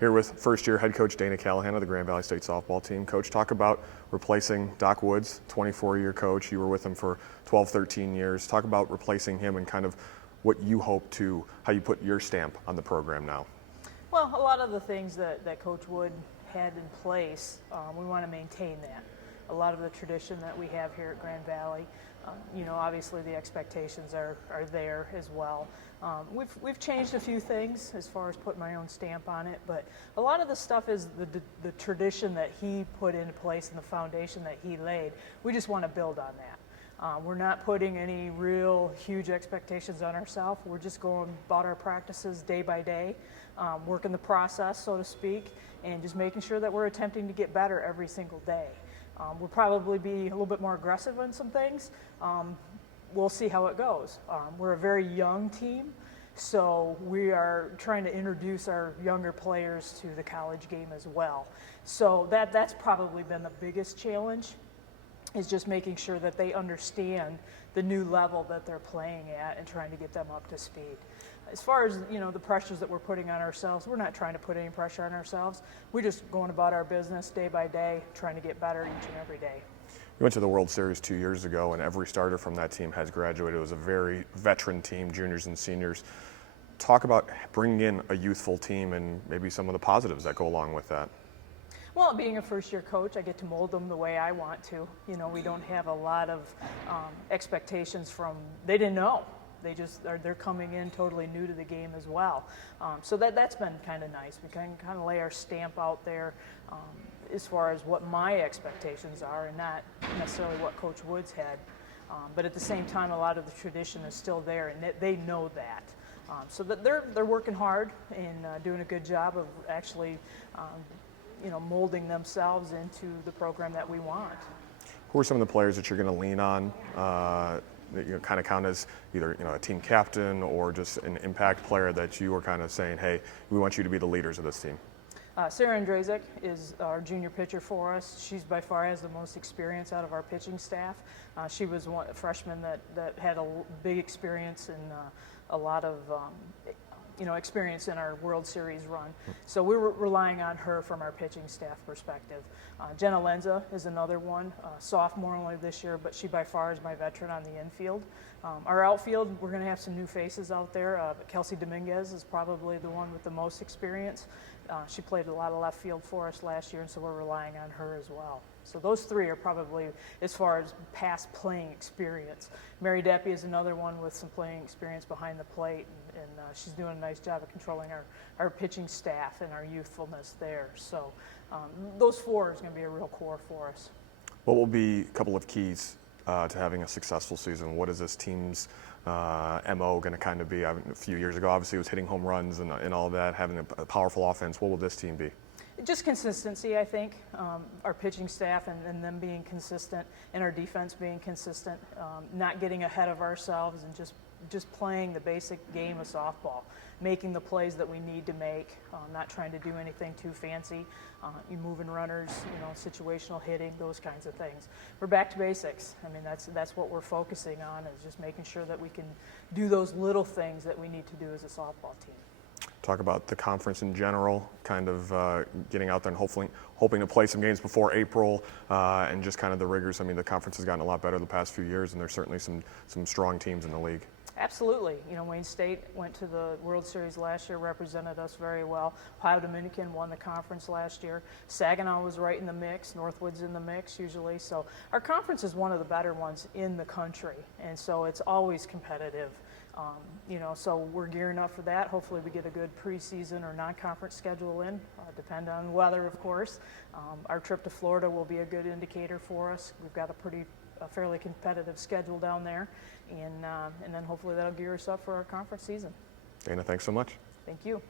Here with first-year head coach Dana Callihan of the Grand Valley State softball team. Coach, talk about replacing Doc Woods, 24-year coach. You were with him for 12, 13 years. Talk about replacing him and kind of what you hope to, how you put your stamp on the program now. Well, a lot of the things that Coach Wood had in place, we want to maintain that. A lot of the tradition that we have here at Grand Valley, obviously the expectations are there as well. We've changed a few things as far as putting my own stamp on it, but a lot of the stuff is the tradition that he put into place and the foundation that he laid. We just want to build on that. We're not putting any real huge expectations on ourselves. We're just going about our practices day by day, working the process, so to speak, and just making sure that we're attempting to get better every single day. We'll probably be a little bit more aggressive on some things. We'll see how it goes. We're a very young team, so we are trying to introduce our younger players to the college game as well. So that's probably been the biggest challenge, is just making sure that they understand the new level that they're playing at and trying to get them up to speed. As far as the pressures that we're putting on ourselves, we're not trying to put any pressure on ourselves. We're just going about our business day by day, trying to get better each and every day. You went to the World Series 2 years ago, and every starter from that team has graduated. It was a very veteran team, juniors and seniors. Talk about bringing in a youthful team and maybe some of the positives that go along with that. Well, being a first-year coach, I get to mold them the way I want to. We don't have a lot of expectations from, they didn't know. They're coming in totally new to the game as well. So that's been kind of nice. We can kind of lay our stamp out there as far as what my expectations are, and not necessarily what Coach Woods had. But at the same time, a lot of the tradition is still there, and they know that. So that they're working hard and doing a good job of actually molding themselves into the program that we want. Who are some of the players that you're going to lean on that kind of count as either a team captain or just an impact player that you are kind of saying, hey, we want you to be the leaders of this team? Sarah Andrzejczyk is our junior pitcher for us. She's by far has the most experience out of our pitching staff. She was a freshman that had a big experience and a lot of experience in our World Series run. So we were relying on her from our pitching staff perspective. Jenna Lenza is another one, sophomore only this year, but she by far is my veteran on the infield. Our outfield, we're going to have some new faces out there. Kelsey Dominguez is probably the one with the most experience. She played a lot of left field for us last year, and so we're relying on her as well. So those three are probably as far as past playing experience. Mary Deppie is another one with some playing experience behind the plate, and she's doing a nice job of controlling our pitching staff and our youthfulness there. So those four is going to be a real core for us. What will be a couple of keys to having a successful season? What is this team's MO going to kind of be? A few years ago, obviously, it was hitting home runs and all that, having a powerful offense. What will this team be? Just consistency, I think. Our pitching staff and them being consistent, and our defense being consistent, not getting ahead of ourselves, and just playing the basic game of softball, making the plays that we need to make, not trying to do anything too fancy. You moving runners, situational hitting, those kinds of things. We're back to basics. I mean, that's what we're focusing on, is just making sure that we can do those little things that we need to do as a softball team. Talk about the conference in general, kind of getting out there and hoping to play some games before April, and just kind of the rigors. I mean, the conference has gotten a lot better the past few years, and there's certainly some strong teams in the league. Absolutely. Wayne State went to the World Series last year, represented us very well. Ohio Dominican won the conference last year. Saginaw was right in the mix. Northwood's in the mix usually. So our conference is one of the better ones in the country, and so it's always competitive. So we're gearing up for that. Hopefully we get a good preseason or non-conference schedule in, depend on weather, of course. Our trip to Florida will be a good indicator for us. We've got a fairly competitive schedule down there, and then hopefully that'll gear us up for our conference season. Dana, thanks so much. Thank you.